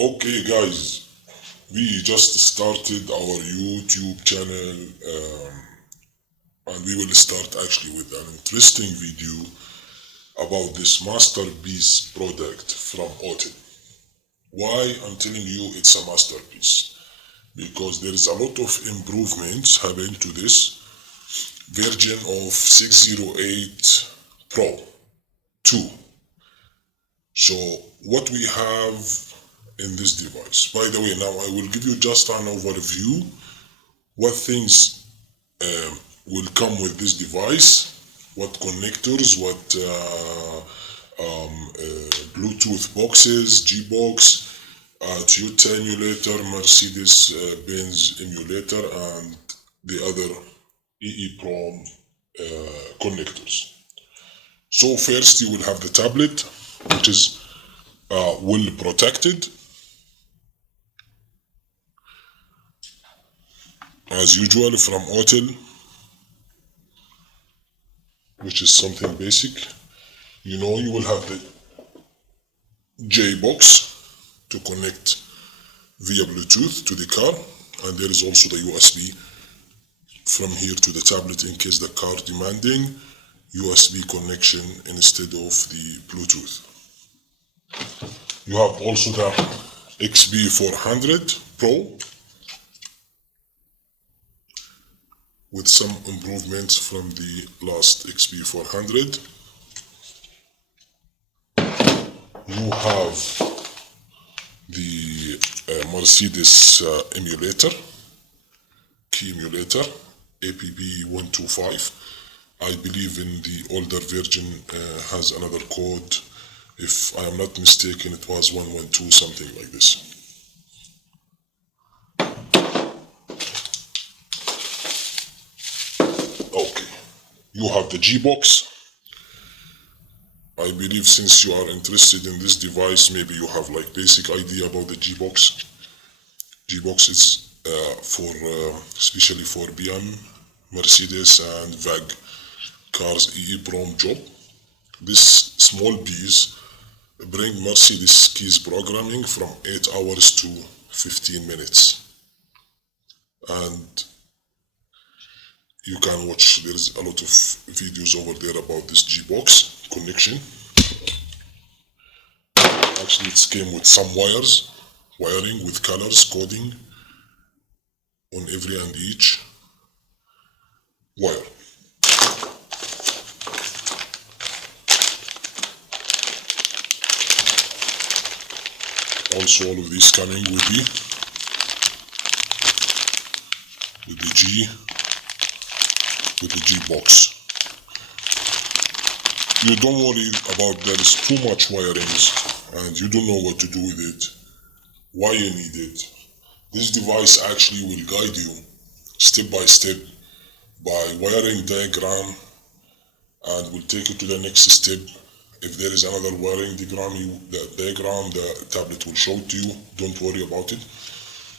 Okay guys, we just started our YouTube channel and we will start actually with an interesting video about this masterpiece product from AUTEL. Why I'm telling you it's a masterpiece? Because there is a lot of improvements happening to this version of 608 Pro 2. So what we have in this device. By the way, now I will give you just an overview what things will come with this device, what connectors, what Bluetooth boxes, G-Box, Toyota emulator, Mercedes-Benz emulator, and the other EEPROM connectors. So first you will have the tablet, which is well protected. As usual from AUTEL, which is something basic. You will have the J-Box to connect via Bluetooth to the car, and there is also the USB from here to the tablet in case the car demanding USB connection instead of the Bluetooth. You have also the XB400 Pro with some improvements from the last XB400. You have the Mercedes emulator, key emulator, APB125. I believe in the older version has another code. If I am not mistaken, it was 112, something like this. Okay, you have the G-Box. I believe since you are interested in this device, maybe you have like basic idea about the G-Box. G-Box is for especially for BM, Mercedes and VAG cars EEPROM job. This small piece bring Mercedes keys programming from 8 hours to 15 minutes. And you can watch, there's a lot of videos over there about this G-Box connection. Actually it came with some wiring with colors, coding on every and each wire. Also all of these coming with the G-Box. You don't worry about there is too much wirings and you don't know what to do with it, why you need it. This device actually will guide you step by step by wiring diagram and will take you to the next step. If there is another wiring diagram, the tablet will show to you. Don't worry about it.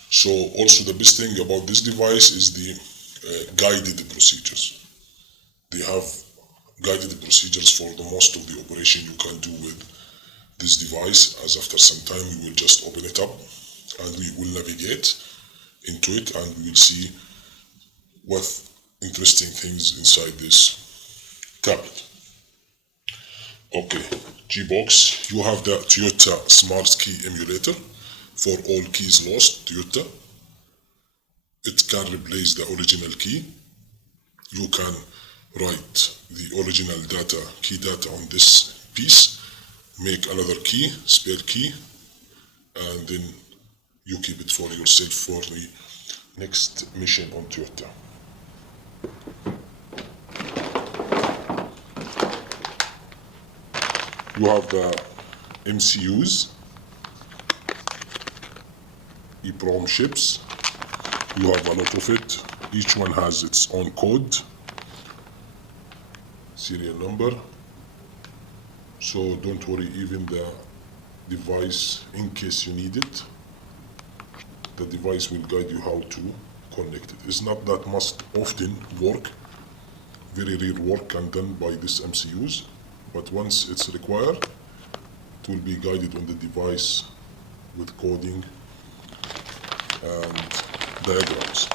So also the best thing about this device is the guided procedures. They have guided procedures for the most of the operation you can do with this device, as after some time we will just open it up and we will navigate into it and we will see what interesting things inside this tablet. Okay, G-Box, you have the Toyota Smart Key emulator for all keys lost, Toyota. It can replace the original key. You can write the original data, key data on this piece, make another key, spare key, and then you keep it for yourself for the next mission on Toyota. You have the MCUs, EEPROM chips. You have a lot of it. Each one has its own code, serial number. So don't worry, even the device, in case you need it, the device will guide you how to connect it. It's not that must often work, very rare work can done by these MCUs, but once it's required, it will be guided on the device with coding and diagrams.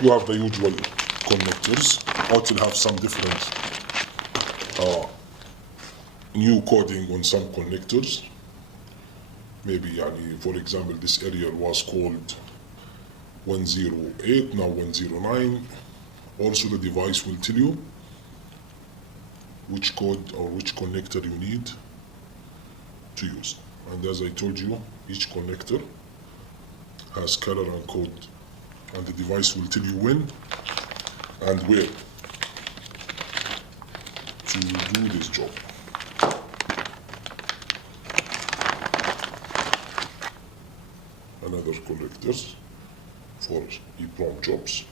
You have the usual connectors. AUTEL have some different new coding on some connectors. Maybe, for example, this area was called 108, now 109. Also, the device will tell you which code or which connector you need to use. And as I told you, each connector has color and code, and the device will tell you when and where to do this job. Another connectors for EEPROM jobs.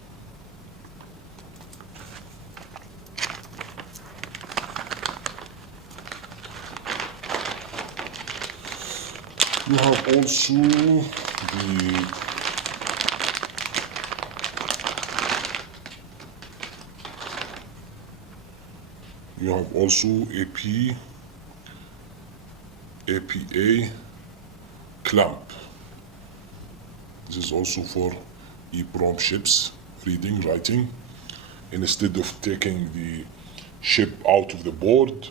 You have also APA clamp. This is also for EEPROM chips, reading, writing. Instead of taking the chip out of the board,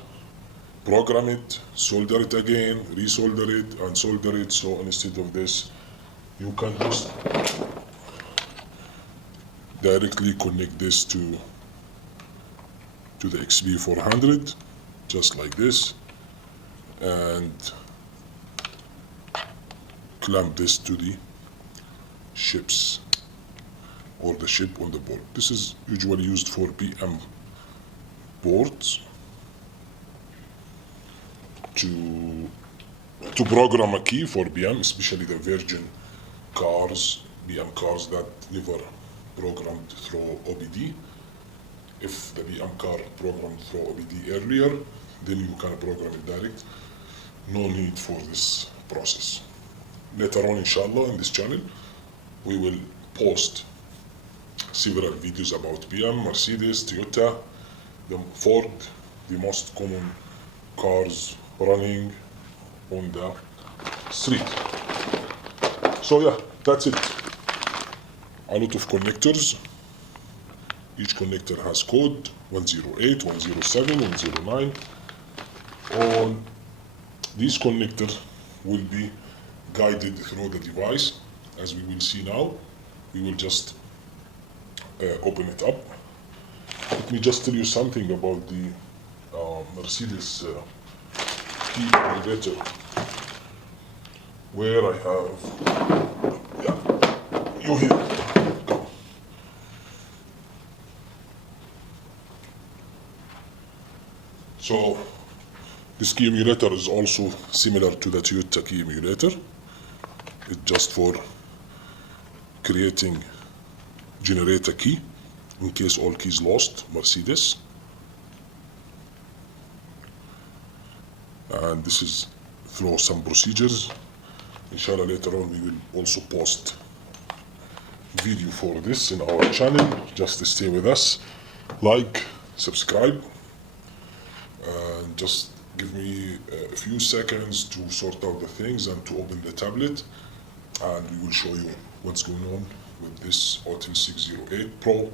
program it, solder it again, resolder it, and solder it. So instead of this, you can just directly connect this to the XB400, just like this, and clamp this to the chips or the chip on the board. This is usually used for PM boards to program a key for PM, especially the virgin cars, PM cars that never programmed through OBD. If the PM car programmed through OBD earlier, then you can program it direct. No need for this process. Later on, inshallah, in this channel, we will post several videos about PM, Mercedes, Toyota, the Ford, the most common cars running on the street. So yeah, that's it. A lot of connectors. Each connector has code 108, 107, 109. All these connectors will be guided through the device. As we will see now, we will just open it up. Let me just tell you something about the Mercedes key elevator, where I have, you hear it. Come. So this key emulator is also similar to the Toyota key emulator. It's just for creating, generate a key in case all keys lost, Mercedes. And this is through some procedures. Inshallah, later on we will also post video for this in our channel. Just stay with us, like, subscribe, and just give me a few seconds to sort out the things and to open the tablet, and we will show you what's going on with this AUTEL 608 Pro